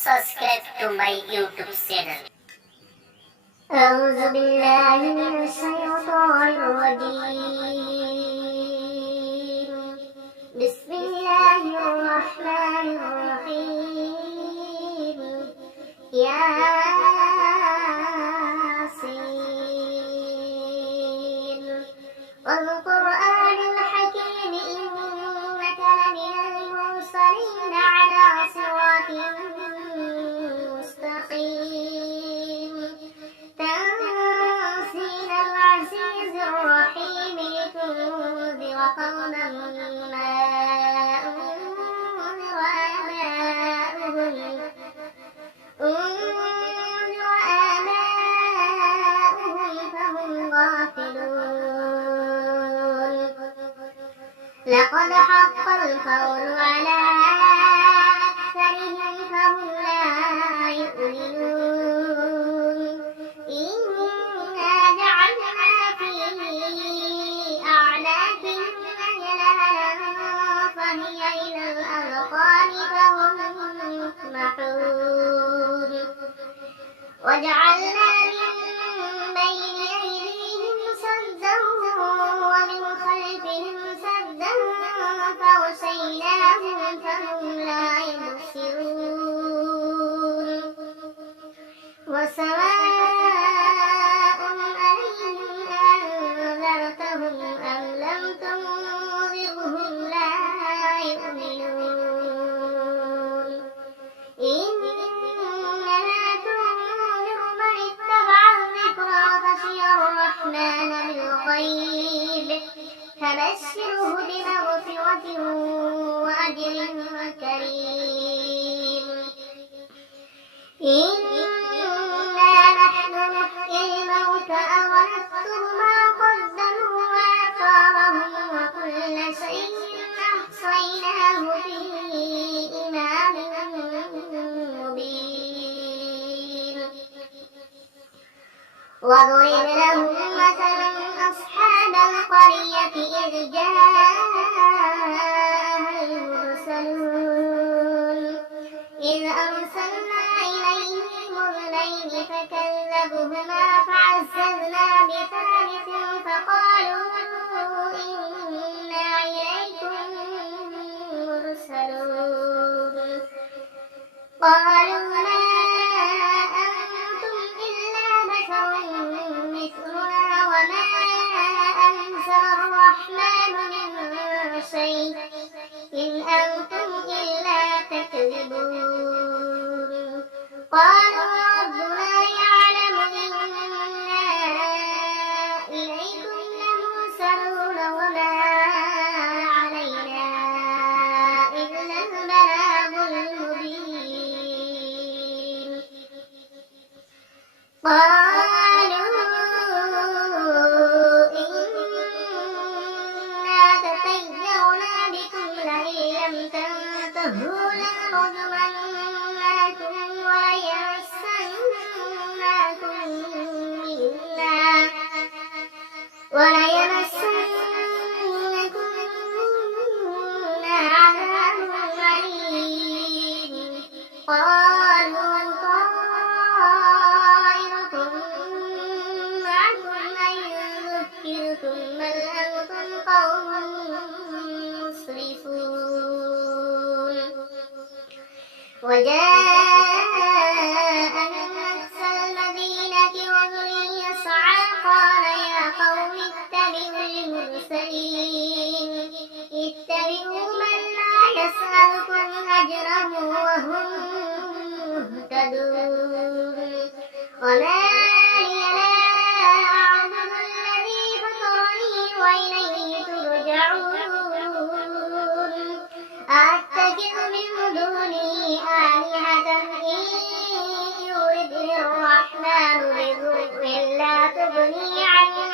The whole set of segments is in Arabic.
subscribe to my YouTube channel. أعوذ بالله من الشيطان الرجيم. بسم الله الرحمن الرحيم. ياسين والقرآن الحكيم إنك لمن المرسلين على صراط مستقيم تنزيل العزيز الرحيم لتنذر قوما ما أنذر آباؤهم فهم غافلون. لقد حق القول على أكثرهم فهم لا يؤمنون. إنا جعلنا في أعناقهم أغلالا فهي إلى الأذقان فهم مقمحون. وجعلنا من بين أيديهم سدا ومن خلفهم سدا فأغشيناهم فهم لا يبصرون. وسواء عليهم أنذرتهم أم لم تنذرهم لا يؤمنون. إنما تنذر من اتبع الذكر وخشي الرحمن بالغيب فبشره بمغفرة وأجر كريم. إنا نحن نحيي الموتى ونكتب ما قدموا وآثارهم وكل شيء أحصيناه في إمام مبين. واضرب لهم مثلا أصحاب القرية إذ جاءها المرسلون إذ أرسلنا إليهم اثنين فكذبوهما فعززنا بثالث فقالوا إنا إليكم مرسلون. قالوا ما أنتم إلا بشر مثلنا وما أنزل الرحمن من شيء إن أنتم إلا تكذبون. قالوا ربنا يعلم إنا إليكم لمرسلون وما علينا إلا البلاغ المبين. قالوا إنا تطيرنا بكم لئن لم تنتهوا لنرجمنكم وليمسنكم منا عذاب أليم. قالوا طائركم معكم أئن ذكرتم بل أنتم قوم مسرفون. وجاء من أقصى المدينة رجل يسعى قال يا قوم اتبعوا المرسلين اتبعوا من لا يسألكم أجرا وهم مهتدون. وما لي لا أعبد الذي فطرني وإليه ترجعون. أتخذ من دونه آلهة إن يردني الرحمن بضر لا تغني عني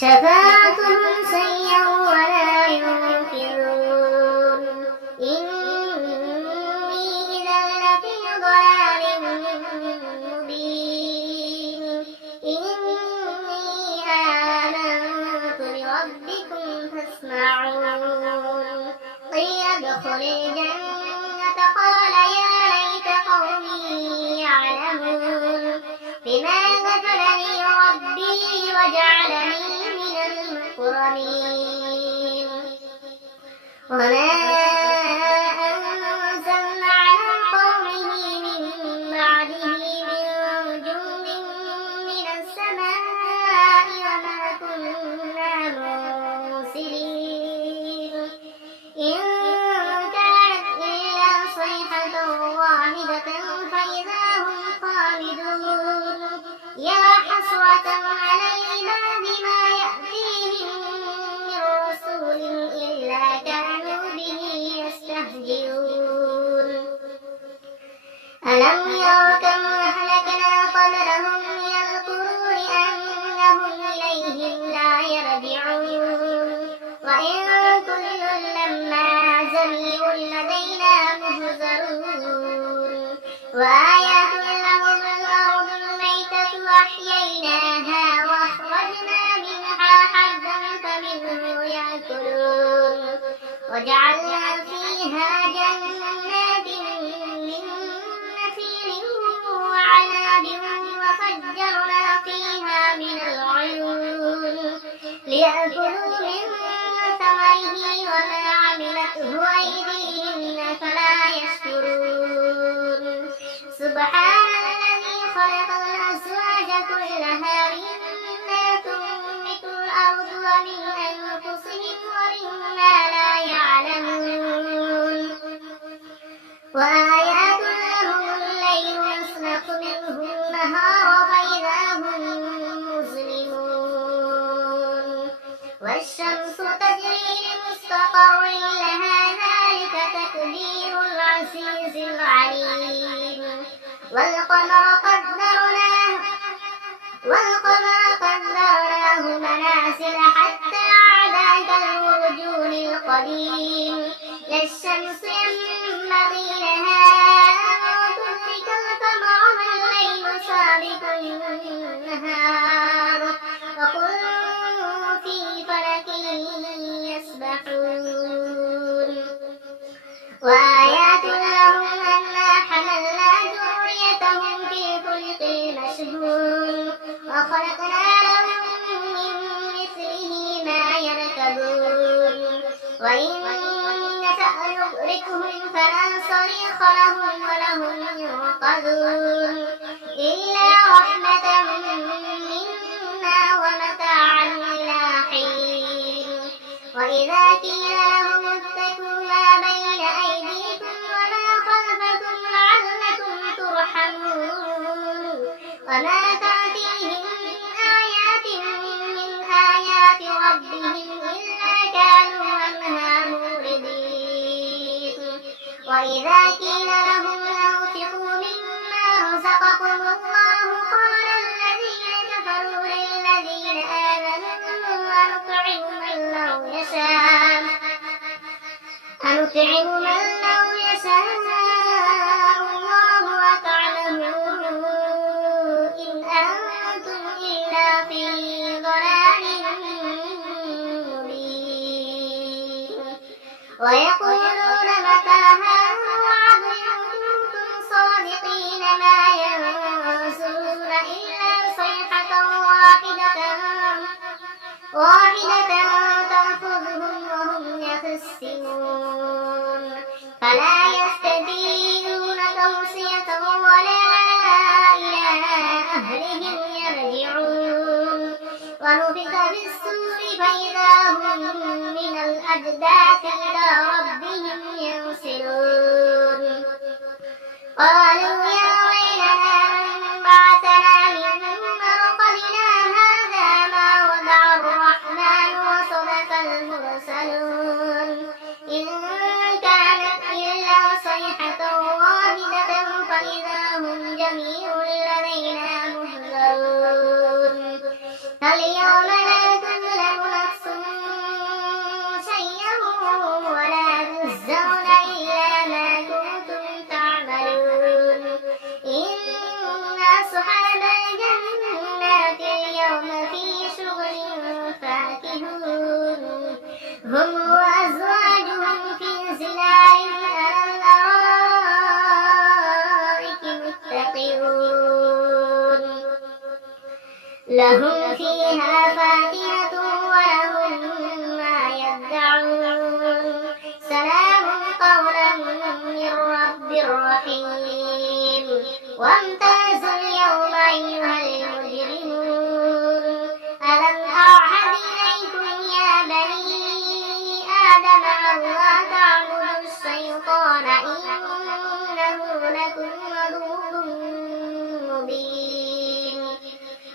شفاعتهم شيئا ولا ينقذون. إني إذا لفي ضلال مبين. إني آمنت بربكم فاسمعون. قيل ادخل الجنة قال يا ليت قومي يعلمون بما غفر لي ربي وجعلني من المكرمين وما أنزلنا على قومه من بعده من جند من السماء وما كنا منزلين إن كانت إلا صيحة واحدة فإذا هم خامدون يا حسرة على العباد ما يأتيهم من رسول إلا كانوا به يستهزئون ألم يروا كم أهلكنا قبلهم من القرون أنهم إليهم لا يرجعون وإن كل لما جميع لدينا محضرون وآيات لهم الأرض الميتة أحييناها وأخرجنا منها حبا فمنه يأكلون وجعلنا فيها جنات من نخيل وعناب وفجرنا فيها من العيون ليأكلوا من ثمره وما عملته أيديهم فلا يشكرون سبحان الذي خلق الأزواج كلها مما تنبت الأرض ومن أنفسهم ومما لا يعلمون وآيات لهم الليل نسلخ منه النهار فإذا هم مظلمون والشمس تجري لمستقر لها ذلك تقدير العزيز العليم والقمر قدرناه منازل حتى عاد كالعرجون القديم لا الشمس ينبغي لها أن تدرك القمر والليل سابق النهار وكل في فلك يسبحون وآيات لهم أنا حملنا ذريتهم في الفلك المشحون وخلقنا لهم من مثله ما يركبون وإن نشأ نغرقهم فلا صريخ لهم ولهم ينقذون إلا رحمة منا ومتاعا إلى حين وإذا قيل لهم اتقوا ما بين أيديكم وما خلفكم لعلكم ترحمون وما تأتيهم من آيات ربهم إلا كانوا عنها معرضين وإذا قيل لهم أنفقوا مما رزقكم الله قال الذين كفروا للذين آمنوا أنطعم من لو يشاء الله أطعمه إن أنتم إلا في ضلال مبين ويقولون متى هذا الوعد إن كنتم صادقين ما ينزلون إلا صيحة واحدة تأخذهم وهم يخصمون فلا يستطيعون توصية ولا إلى أهلهم يرجعون ونفخ في الصور فإذا هم من الأجداث إلى ربهم ينسلون قالوا يا ويلنا من بعثنا من مرقدنا هذا ما وضع الرحمن وصدق المرسلون إن كانت إلا صيحة واحدة فإذا هم جميع لدينا محضرون فاليوم لا تظلم نفس شيئا ولا لهم فيها فاكهة ولهم ما يدعون سلام قولا من رب رحيم وامتازوا اليوم أيها المجرمون ألم أعهد إليكم يا بني آدم ألا تعبدوا الشيطان إنه لكم عدو مبين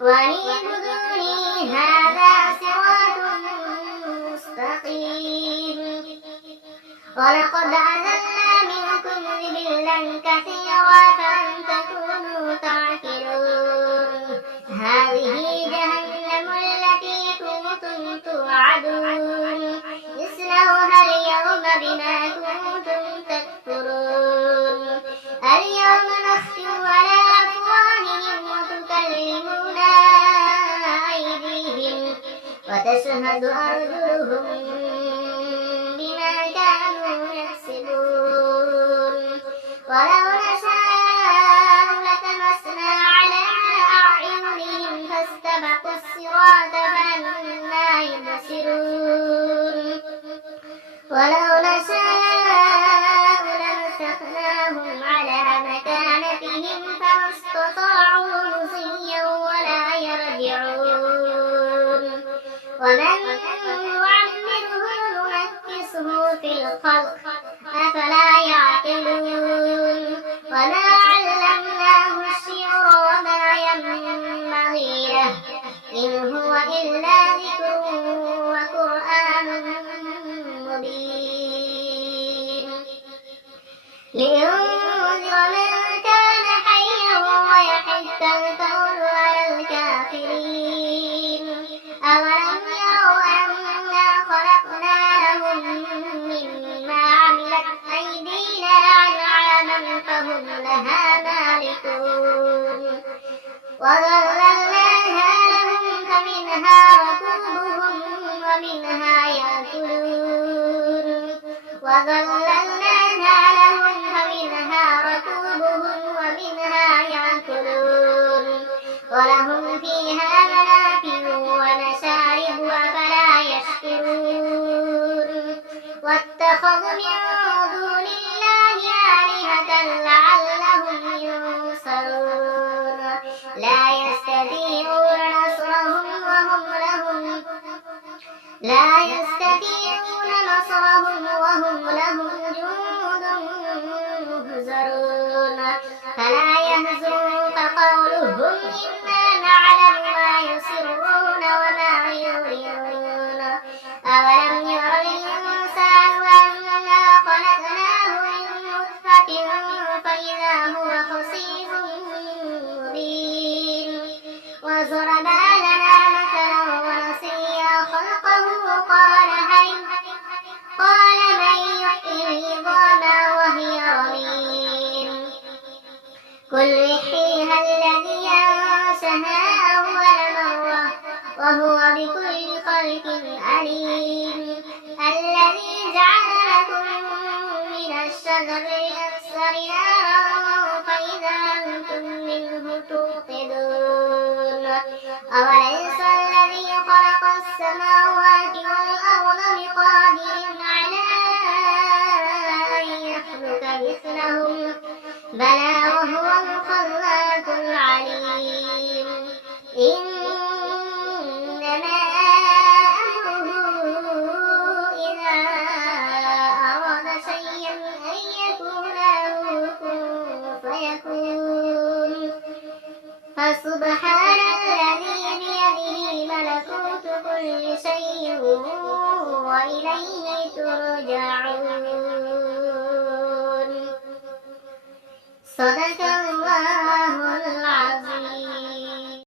وأن اعبدوني هذا صراط مستقيم ولقد أضلنا منكم جبلا كثيرا فلم تكونوا تعقلون هذه جهنم التي كنتم توعدون اصلوها اليوم بما كنتم تكفرون اليوم نختم على أفواههم وتكلمنا أيديهم وتشهد أرجلهم بما كانوا يكسبون ولو نشاء لتمسنا على أعينهم فاستبقوا الصراط فأنى يبصرون ولو نشاء لمسخناهم على مكانتهم فما استطاعوا مضيا ولا يرجعون ومن نعمره ننكسه في الخلق أفلا يعقلون وما علمناه الشعر وما ينبغي له إن هو إلا ذكر وقرآن مبين لينذر من كان حيا ويحق القول على الكافرين أولم يروا أنا خلقنا لهم مما عملت أيدينا أنعاما فهم لها مالكون وظللناها لهم فمنها ركوبهم ومنها يأكلون وظللناها لهم فمنها ركوبهم ومنها يأكلون ولهم فيها منافع ومشارب أفلا يشكرون واتخذوا من دون الله آلهة لعلهم ينصرون لا يستطيعون نصرهم وهم لهم جند مهزرون فلا يهزنك قولهم إنا نعلم ما يسرون وما يعلنون أولم ير الإنسان أنا خلقناه من نطفة فإذا هو خصيم مبين وضرب لنا مثلا ونسي خلقه قال من يحيي العظام وهي رميم قل يحييها الذي أنشأها أول مرة وهو بكل خلق عليم الذي جعل لكم من الشجر الأكثر نارا فإذا أنتم منه توقدون أوليس الذي خلق السماوات والأرض بقادر على أن يخلق مثلهم بلى وهو الخلاق العليم إنما أمره إذا أراد شيئا أن يقول له كن فيكون فسبحان الذي بيده ملكوت كل شيء وإليه ترجعون صدق